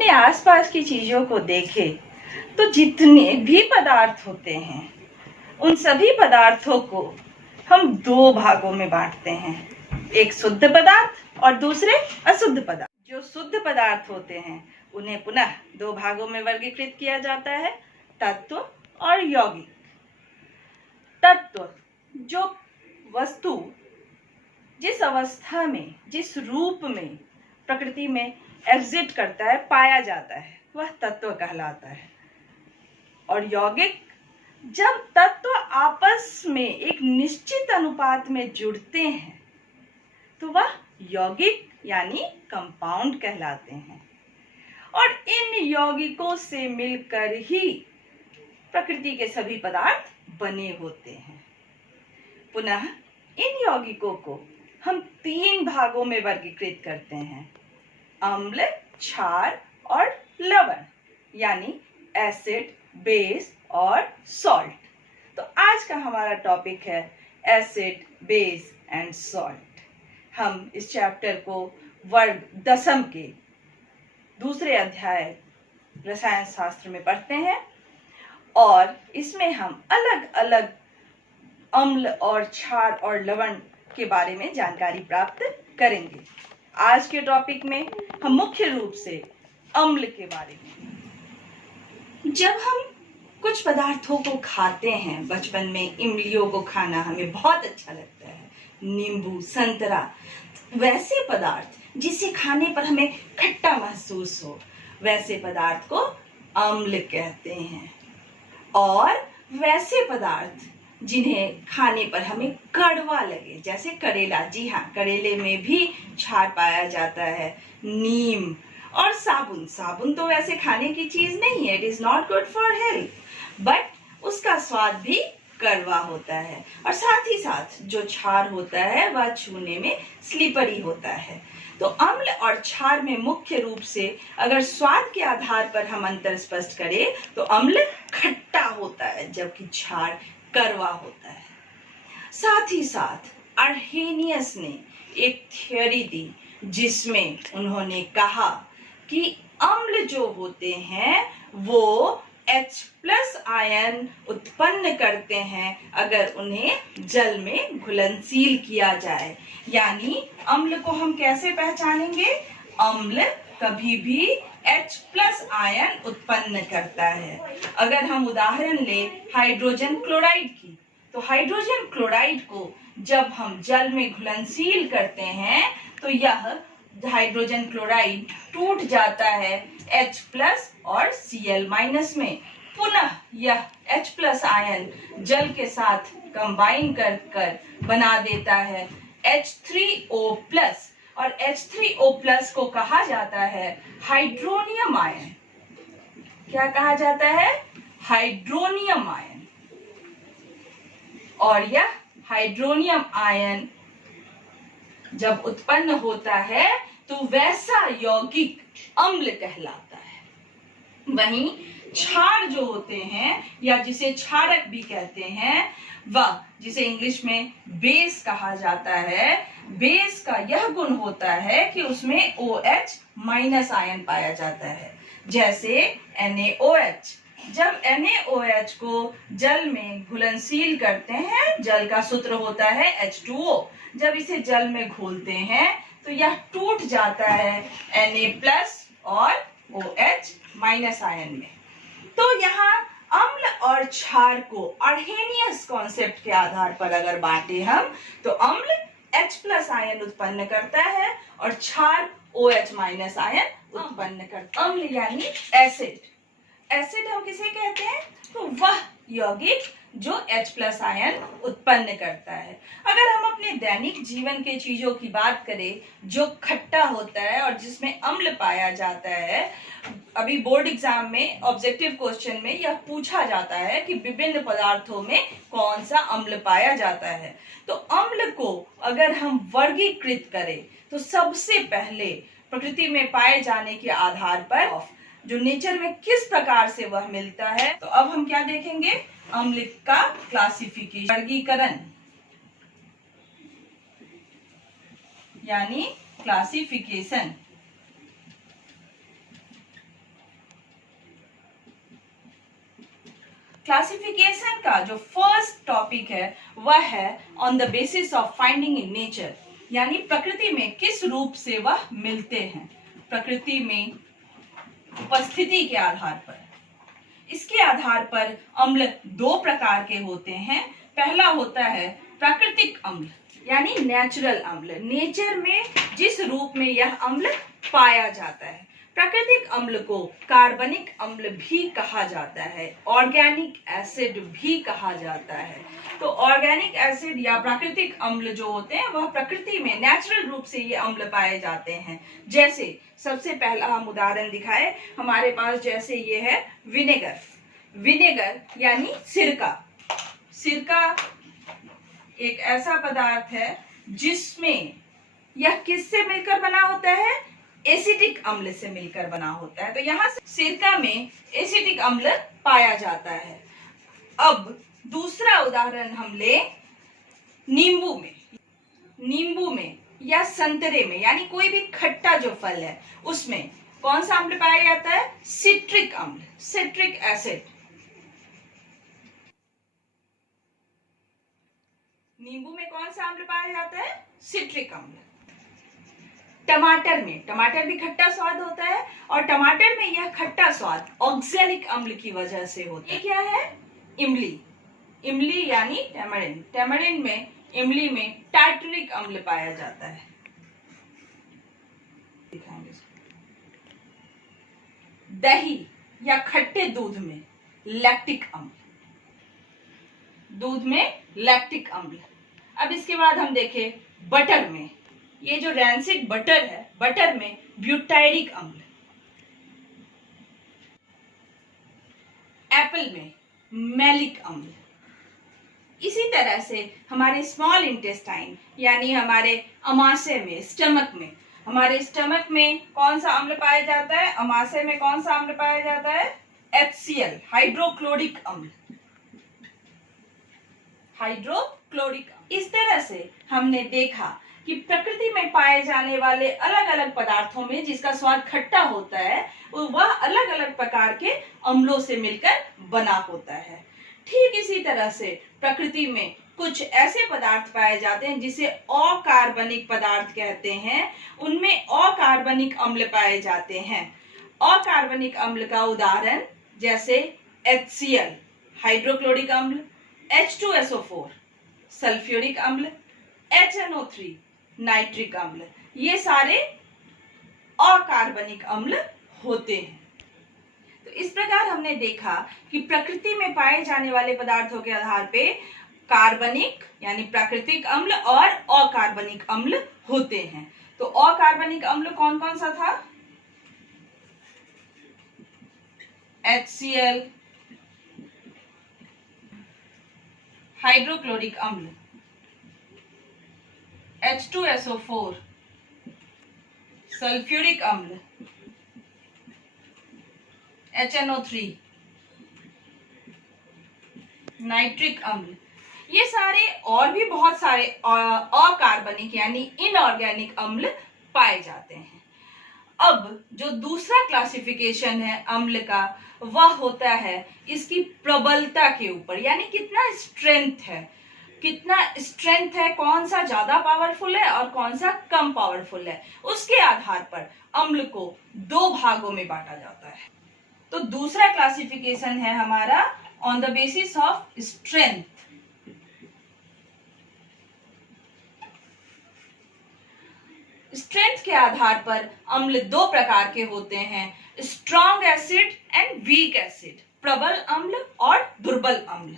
अपने आसपास की चीजों को देखें तो जितने भी पदार्थ होते हैं उन सभी पदार्थों को हम दो भागों में बांटते हैं, एक शुद्ध पदार्थ और दूसरे अशुद्ध पदार्थ। जो शुद्ध पदार्थ होते हैं उन्हें पुनः दो भागों में वर्गीकृत किया जाता है, तत्व और यौगिक। तत्व जो वस्तु जिस अवस्था में, जिस रूप में प्रकृति में एग्जिस्ट करता है, पाया जाता है, वह तत्व कहलाता है। और यौगिक जब तत्व आपस में एक निश्चित अनुपात में जुड़ते हैं तो वह यौगिक यानी कंपाउंड कहलाते हैं। और इन यौगिकों से मिलकर ही प्रकृति के सभी पदार्थ बने होते हैं। पुनः इन यौगिकों को हम तीन भागों में वर्गीकृत करते हैं, अम्ल, क्षार और लवण, यानी एसिड, बेस और सॉल्ट। तो आज का हमारा टॉपिक है एसिड, बेस एंड सॉल्ट। हम इस चैप्टर को वर्ग 10 के दूसरे अध्याय रसायन शास्त्र में पढ़ते हैं और इसमें हम अलग अलग अम्ल और क्षार और लवण के बारे में जानकारी प्राप्त करेंगे। आज के टॉपिक में हम मुख्य रूप से अम्ल के बारे में। जब हम कुछ पदार्थों को खाते हैं, बचपन में इमलियों को खाना हमें बहुत अच्छा लगता है, नींबू, संतरा, वैसे पदार्थ जिसे खाने पर हमें खट्टा महसूस हो, वैसे पदार्थ को अम्ल कहते हैं। और वैसे पदार्थ जिन्हें खाने पर हमें कड़वा लगे, जैसे करेला, जी हाँ, करेले में भी क्षार पाया जाता है, नीम और साबुन। साबुन तो वैसे खाने की चीज नहीं है, it is not good for health, but उसका स्वाद भी कड़वा होता है। और साथ ही साथ जो क्षार होता है वह छूने में स्लिपरी होता है। तो अम्ल और क्षार में मुख्य रूप से अगर स्वाद के आधार पर हम अंतर स्पष्ट करें तो अम्ल खट्टा होता है जबकि क्षार कड़वा होता है। साथ ही साथ अर्हेनियस ने एक थ्योरी दी जिसमें उन्होंने कहा कि अम्ल जो होते हैं वो H+ आयन उत्पन्न करते हैं अगर उन्हें जल में घुलनशील किया जाए। यानी अम्ल को हम कैसे पहचानेंगे? अम्ल कभी भी H+ आयन उत्पन्न करता है। अगर हम उदाहरण लें हाइड्रोजन क्लोराइड की, तो हाइड्रोजन क्लोराइड को जब हम जल में घुलनशील करते हैं तो यह हाइड्रोजन क्लोराइड टूट जाता है H+ और Cl- में। पुनः यह H+ आयन जल के साथ कंबाइन कर बना देता है H3O+, और H3O+ को कहा जाता है हाइड्रोनियम आयन। क्या कहा जाता है? Hydronium ion. और यह हाइड्रोनियम आयन जब उत्पन्न होता है तो वैसा यौगिक अम्ल कहलाता है। वहीं क्षार जो होते हैं या जिसे क्षारक भी कहते हैं, वह जिसे इंग्लिश में बेस कहा जाता है, बेस का यह गुण होता है कि उसमें OH- आयन पाया जाता है। जैसे NaOH, जब NaOH को जल में घुलनशील करते हैं, जल का सूत्र होता है H2O, जब इसे जल में घोलते हैं तो यह टूट जाता है Na+ और OH- आयन में। तो यहाँ अम्ल और क्षार को अर्हेनियस कॉन्सेप्ट के आधार पर अगर बांटे हम तो अम्ल H+ आयन उत्पन्न करता है और क्षार OH- आयन उत्पन्न करता है। अम्ल यानी एसिड। एसिड हम किसे कहते हैं? तो वह यौगिक जो H+ आयन उत्पन्न करता है। अगर हम अपने दैनिक जीवन के चीजों की बात करें जो खट्टा होता है और जिसमें अम्ल पाया जाता है, अभी बोर्ड एग्जाम में ऑब्जेक्टिव क्वेश्चन में यह पूछा जाता है कि विभिन्न पदार्थों में कौन सा अम्ल पाया जाता है। तो अम्ल को अगर हम वर्गीकृत करें तो सबसे पहले प्रकृति में पाए जाने के आधार पर जो नेचर में किस प्रकार से वह मिलता है। तो अब हम क्या देखेंगे? अम्ल का क्लासिफिकेशन, वर्गीकरण यानी क्लासिफिकेशन। क्लासिफिकेशन का जो फर्स्ट टॉपिक है वह है on the basis of finding in nature, यानी प्रकृति में किस रूप से वह मिलते हैं, प्रकृति में उपस्थिति के आधार पर। इसके आधार पर अम्ल दो प्रकार के होते हैं। पहला होता है प्राकृतिक अम्ल, यानी नेचुरल अम्ल, नेचर में जिस रूप में यह अम्ल पाया जाता है। प्राकृतिक अम्ल को कार्बनिक अम्ल भी कहा जाता है, ऑर्गेनिक एसिड भी कहा जाता है। तो ऑर्गेनिक एसिड या प्राकृतिक अम्ल जो होते हैं वह प्रकृति में नेचुरल रूप से ये अम्ल पाए जाते हैं। जैसे सबसे पहला हम उदाहरण दिखाए, हमारे पास जैसे ये है विनेगर, विनेगर यानी सिरका। सिरका एक ऐसा पदार्थ है जिसमें यह किससे मिलकर बना होता है, एसिटिक अम्ल से मिलकर बना होता है। तो यहाँ से सिरका में एसिटिक अम्ल पाया जाता है। अब दूसरा उदाहरण हम ले नींबू में, नींबू में या संतरे में, यानी कोई भी खट्टा जो फल है उसमें कौन सा अम्ल पाया जाता है, सिट्रिक अम्ल, सिट्रिक एसिड। नींबू में कौन सा अम्ल पाया जाता है, सिट्रिक अम्ल। टमाटर में, टमाटर भी खट्टा स्वाद होता है और टमाटर में यह खट्टा स्वाद ऑक्सैलिक अम्ल की वजह से होता है। ये क्या है, इमली, इमली यानी टैमरिन, टैमरिन में, इमली में टार्टरिक अम्ल पाया जाता है। दही या खट्टे दूध में लैक्टिक अम्ल, दूध में लैक्टिक अम्ल। अब इसके बाद हम देखें बटर में, ये जो रैंसिड बटर है, बटर में ब्यूटायरिक अम्ल। एप्पल में मैलिक अम्ल। इसी तरह से हमारे स्मॉल इंटेस्टाइन यानी हमारे अमाशय में, स्टमक में, हमारे स्टमक में कौन सा अम्ल पाया जाता है, अमाशय में कौन सा अम्ल पाया जाता है, HCl, हाइड्रोक्लोरिक अम्ल, हाइड्रोक्लोरिक अम्ल। इस तरह से हमने देखा कि प्रकृति में पाए जाने वाले अलग अलग पदार्थों में जिसका स्वाद खट्टा होता है वह अलग अलग प्रकार के अम्लों से मिलकर बना होता है। ठीक इसी तरह से प्रकृति में कुछ ऐसे पदार्थ पाए जाते हैं जिसे अकार्बनिक पदार्थ कहते हैं, उनमें अकार्बनिक अम्ल पाए जाते हैं। अकार्बनिक अम्ल का उदाहरण जैसे HCl, हाइड्रोक्लोरिक अम्ल, H2SO4, सल्फ्यूरिक अम्ल, HNO3, नाइट्रिक अम्ल, ये सारे अकार्बनिक अम्ल होते हैं। तो इस प्रकार हमने देखा कि प्रकृति में पाए जाने वाले पदार्थों के आधार पे कार्बनिक यानी प्राकृतिक अम्ल और अकार्बनिक अम्ल होते हैं। तो अकार्बनिक अम्ल कौन कौन सा था, HCl, हाइड्रोक्लोरिक अम्ल, H2SO4, सल्फ्यूरिक अम्ल, HNO3, नाइट्रिक अम्ल। ये सारे और भी बहुत सारे अकार्बनिक यानी इनऑर्गेनिक अम्ल पाए जाते हैं। अब जो दूसरा क्लासिफिकेशन है अम्ल का वह होता है इसकी प्रबलता के ऊपर, यानी कितना स्ट्रेंथ है, कितना स्ट्रेंथ है, कौन सा ज्यादा पावरफुल है और कौन सा कम पावरफुल है, उसके आधार पर अम्ल को दो भागों में बांटा जाता है। तो दूसरा क्लासिफिकेशन है हमारा on the basis of strength. Strength के आधार पर अम्ल दो प्रकार के होते हैं, strong acid and weak acid, प्रबल अम्ल और दुर्बल अम्ल।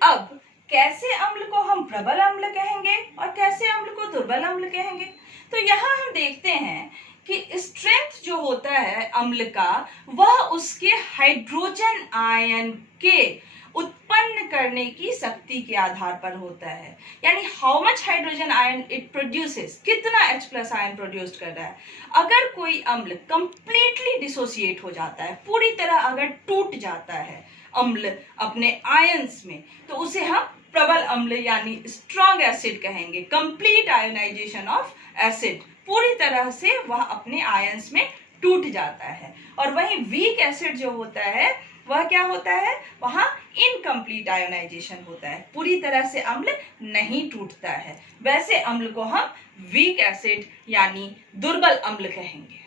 अब कैसे अम्ल को हम प्रबल अम्ल कहेंगे और कैसे अम्ल को दुर्बल अम्ल कहेंगे, तो यहाँ हम देखते हैं कि स्ट्रेंथ जो होता है अम्ल का वह उसके हाइड्रोजन आयन के उत्पन्न करने की शक्ति के आधार पर होता है, यानी how much hydrogen ion it produces, कितना H+ आयन प्रोड्यूस कर रहा है। अगर कोई अम्ल कंप्लीटली डिसोसिएट हो जाता है, पूरी तरह अगर टूट जाता है अम्ल अपने आयंस में, तो उसे हम प्रबल अम्ल यानी स्ट्रॉन्ग एसिड कहेंगे। कंप्लीट आयोनाइजेशन ऑफ एसिड, पूरी तरह से वह अपने आयंस में टूट जाता है। और वहीं वीक एसिड जो होता है वह क्या होता है, वहां इनकम्प्लीट आयोनाइजेशन होता है, पूरी तरह से अम्ल नहीं टूटता है। वैसे अम्ल को हम वीक एसिड यानी दुर्बल अम्ल कहेंगे।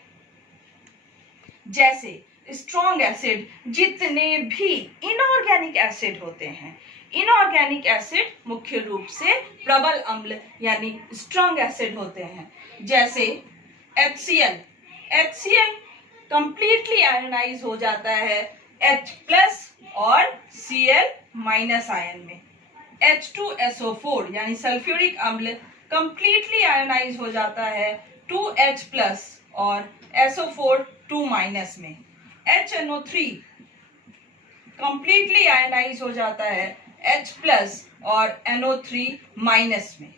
जैसे स्ट्रॉन्ग एसिड जितने भी इनऑर्गेनिक एसिड होते हैं, इनऑर्गेनिक एसिड मुख्य रूप से प्रबल अम्ल यानी स्ट्रॉन्ग एसिड होते हैं। जैसे HCl, HCl कंप्लीटली आयोनाइज हो जाता है H+ और Cl- आयन में। H2SO4 यानी सल्फ्यूरिक अम्ल कंप्लीटली आयोनाइज हो जाता है 2H+ और SO4 2- में। HNO3 कंप्लीटली आयोनाइज हो जाता है H+ और NO3- में।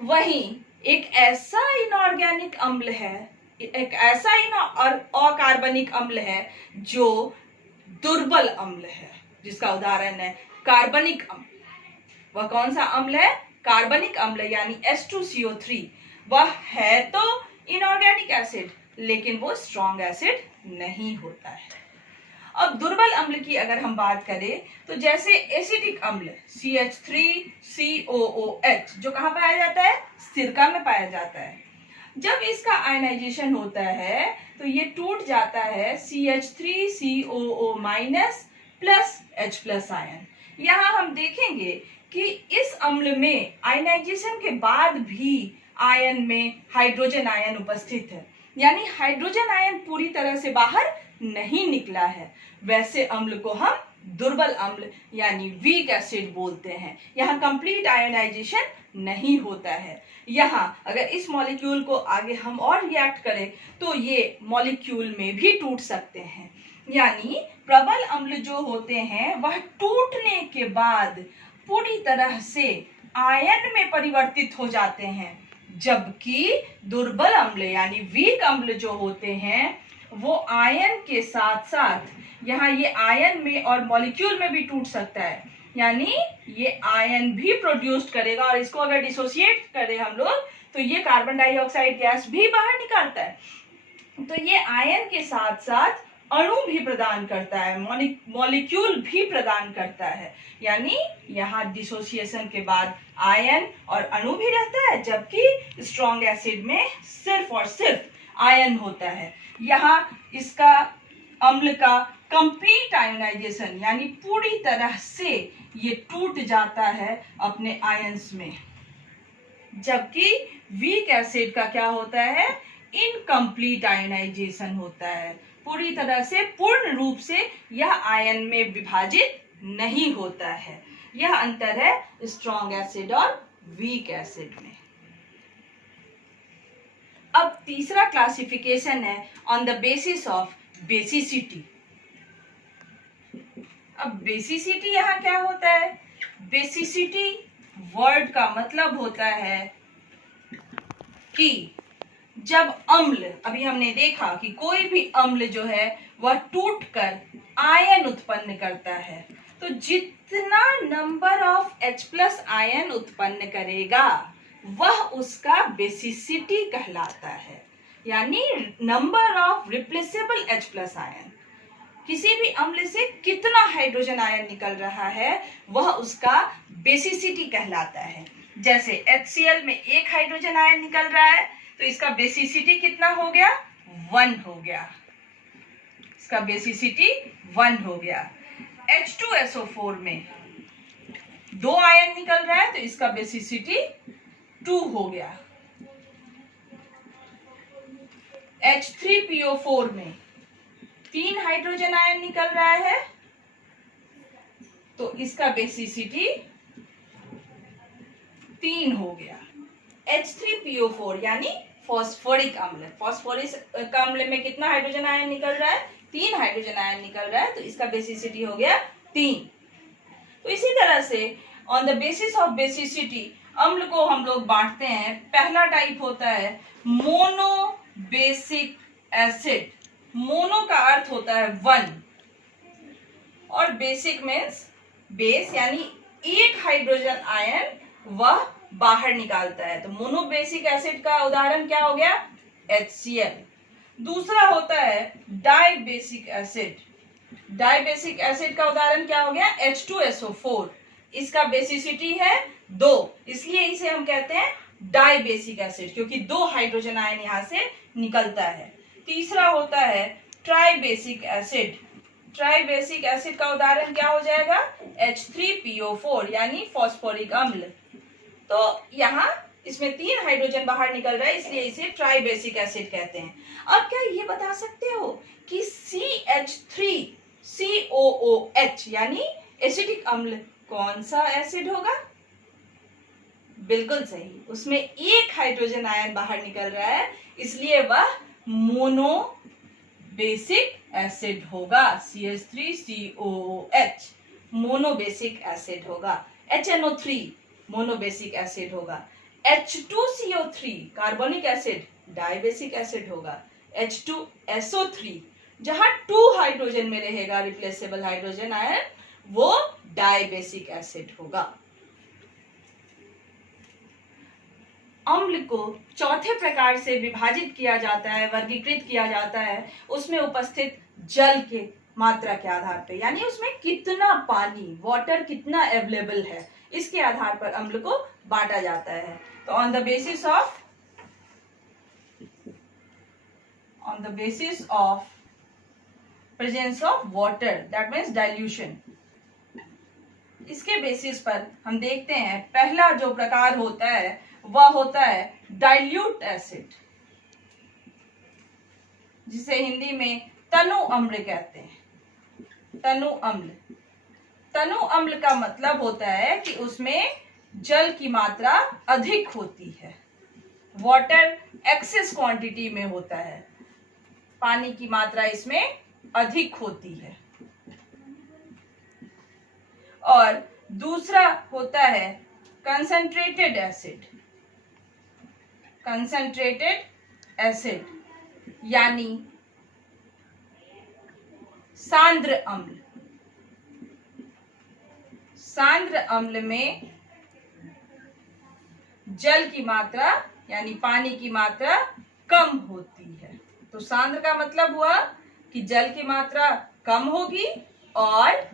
वहीं एक ऐसा इनऑर्गेनिक अम्ल है, एक ऐसा अकार्बनिक अम्ल है जो दुर्बल अम्ल है, जिसका उदाहरण है कार्बनिक अम्ल। वह कौन सा अम्ल है, कार्बनिक अम्ल यानी H2CO3। वह है तो इनऑर्गेनिक एसिड लेकिन वो स्ट्रॉन्ग एसिड नहीं होता है। अब दुर्बल अम्ल की अगर हम बात करें तो जैसे एसिटिक अम्ल CH3COOH जो कहाँ पाया जाता है, सिरका में पाया जाता है। जब इसका आयनाइजेशन होता है तो ये टूट जाता है CH3COO- प्लस H+ आयन। यहाँ हम देखेंगे कि इस अम्ल में आयनाइजेशन के बाद भी आयन में हाइड्रोजन आयन उपस्थित है, यानी हाइड्रोजन आयन पूरी तरह से बाहर नहीं निकला है। वैसे अम्ल को हम दुर्बल अम्ल यानी वीक एसिड बोलते हैं। यहाँ कंप्लीट आयोनाइजेशन नहीं होता है। यहाँ अगर इस मॉलिक्यूल को आगे हम और रिएक्ट करें तो ये मॉलिक्यूल में भी टूट सकते हैं। यानी प्रबल अम्ल जो होते हैं वह टूटने के बाद पूरी तरह से आयन में परिवर्तित हो जाते हैं, जबकि दुर्बल अम्ल यानी वीक अम्ल जो होते हैं वो आयन के साथ साथ यहाँ ये आयन में और मॉलिक्यूल में भी टूट सकता है, यानी ये आयन भी प्रोड्यूस करेगा और इसको अगर डिसोसिएट करें हम लोग तो ये कार्बन डाइऑक्साइड गैस भी बाहर निकालता है। तो ये आयन के साथ साथ अणु भी प्रदान करता है, मॉलिक्यूल भी प्रदान करता है, यानी यहाँ डिसोसिएशन के बाद आयन और अणु भी रहता है, जबकि स्ट्रॉन्ग एसिड में सिर्फ और सिर्फ आयन होता है। यहाँ इसका अम्ल का कंप्लीट आयोनाइजेशन यानी पूरी तरह से ये टूट जाता है अपने आयंस में, जबकि वीक एसिड का क्या होता है, इनकम्प्लीट आयोनाइजेशन होता है, पूरी तरह से पूर्ण रूप से यह आयन में विभाजित नहीं होता है। यह अंतर है स्ट्रॉन्ग एसिड और वीक एसिड में। अब तीसरा क्लासिफिकेशन है on the basis of basicity. अब बेसिसिटी यहाँ क्या होता है, बेसिसिटी वर्ड का मतलब होता है कि जब अम्ल, अभी हमने देखा कि कोई भी अम्ल जो है वह टूटकर आयन उत्पन्न करता है, तो जितना नंबर ऑफ H+ आयन उत्पन्न करेगा वह उसका बेसिसिटी कहलाता है, यानी number of replaceable H+ ion. किसी भी अम्ल से कितना हाइड्रोजन आयन निकल रहा है वह उसका बेसिसिटी कहलाता है। जैसे HCl में 1 हाइड्रोजन आयन निकल रहा है तो इसका बेसिसिटी कितना हो गया, 1 हो गया, इसका बेसिसिटी 1 हो गया। H2SO4 में 2 आयन निकल रहा है तो इसका बेसिसिटी 2 हो गया। H3PO4 में 3 हाइड्रोजन आयन निकल रहा है तो इसका बेसिसिटी 3 हो गया। H3PO4 यानी फॉस्फोरिक अम्ल, फॉस्फोरिक अम्ल में कितना हाइड्रोजन आयन निकल रहा है, 3 हाइड्रोजन आयन निकल रहा है तो इसका बेसिसिटी हो गया 3। तो इसी तरह से on the basis of basicity अम्ल को हम लोग बांटते हैं। पहला टाइप होता है मोनो बेसिक एसिड। मोनो का अर्थ होता है 1 और बेसिक मीन्स बेस, यानी 1 हाइड्रोजन आयन वह बाहर निकालता है। तो मोनोबेसिक एसिड का उदाहरण क्या हो गया, HCl। दूसरा होता है डाइबेसिक एसिड। डाइबेसिक एसिड का उदाहरण क्या हो गया? H2SO4। इसका बेसिसिटी है 2, इसलिए इसे हम कहते हैं डाइबेसिक एसिड, क्योंकि 2 हाइड्रोजन आयन यहां से निकलता है। तीसरा होता है ट्राइबेसिक एसिड। ट्राइबेसिक एसिड का उदाहरण क्या हो जाएगा? H3PO4 यानी फॉस्फोरिक अम्ल। तो यहाँ इसमें 3 हाइड्रोजन बाहर निकल रहा है, इसलिए इसे ट्राइबेसिक एसिड कहते हैं। अब क्या ये बता सकते हो कि CH3COOH यानी एसिडिक अम्ल कौन सा एसिड होगा? बिल्कुल सही, उसमें 1 हाइड्रोजन आयन बाहर निकल रहा है, इसलिए वह मोनो बेसिक एसिड होगा। CH3COOH मोनोबेसिक एसिड होगा। HNO3 मोनोबेसिक एसिड होगा। H2CO3 carbonic acid dibasic acid होगा। H2SO3 जहां 2 हाइड्रोजन में रहेगा रिप्लेसेबल हाइड्रोजन आयन, वो डाइबेसिक एसिड होगा। अम्ल को चौथे प्रकार से विभाजित किया जाता है, वर्गीकृत किया जाता है, उसमें उपस्थित जल के मात्रा के आधार पर, यानी उसमें कितना पानी, वाटर कितना अवेलेबल है, इसके आधार पर अम्ल को बांटा जाता है। तो on the basis of presence of water, that means dilution, इसके बेसिस पर हम देखते हैं पहला जो प्रकार होता है वह होता है डाइल्यूट एसिड, जिसे हिंदी में तनु अम्ल कहते हैं। तनु अम्ल, तनु अम्ल का मतलब होता है कि उसमें जल की मात्रा अधिक होती है, वाटर एक्सेस क्वांटिटी में होता है, पानी की मात्रा इसमें अधिक होती है। और दूसरा होता है कंसंट्रेटेड एसिड। कंसंट्रेटेड एसिड यानी सांद्र अम्ल। सांद्र अम्ल में जल की मात्रा यानी पानी की मात्रा कम होती है। तो सांद्र का मतलब हुआ कि जल की मात्रा कम होगी, और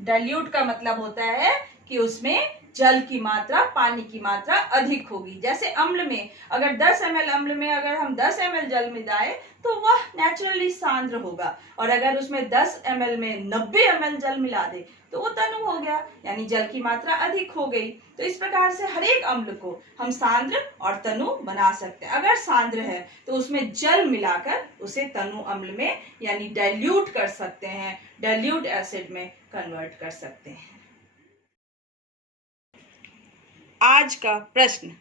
डाइल्यूट का मतलब होता है कि उसमें जल की मात्रा, पानी की मात्रा अधिक होगी। जैसे अम्ल में अगर 10 ml अम्ल में अगर हम 10 ml जल मिलाएं तो वह नेचुरली सांद्र होगा, और अगर उसमें 10 ml में 90 ml जल मिला दे तो वो तनु हो गया, यानी जल की मात्रा अधिक हो गई। तो इस प्रकार से हर एक अम्ल को हम सांद्र और तनु बना सकते हैं। अगर सांद्र है तो उसमें जल मिलाकर उसे तनु अम्ल में यानी डाइल्यूट कर सकते हैं, डाइल्यूट एसिड में कन्वर्ट कर सकते हैं। आज का प्रश्न,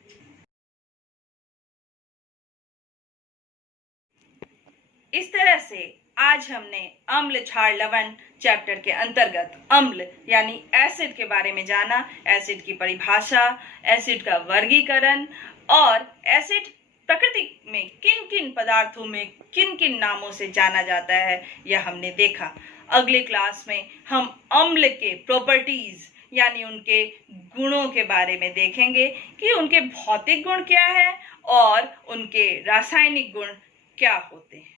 इस तरह से आज हमने अम्ल क्षार लवण चैप्टर के अंतर्गत अम्ल यानी एसिड के बारे में जाना, एसिड की परिभाषा, एसिड का वर्गीकरण, और एसिड प्रकृति में किन किन पदार्थों में किन किन नामों से जाना जाता है, यह हमने देखा। अगले क्लास में हम अम्ल के प्रॉपर्टीज यानी उनके गुणों के बारे में देखेंगे कि उनके भौतिक गुण क्या है और उनके रासायनिक गुण क्या होते हैं।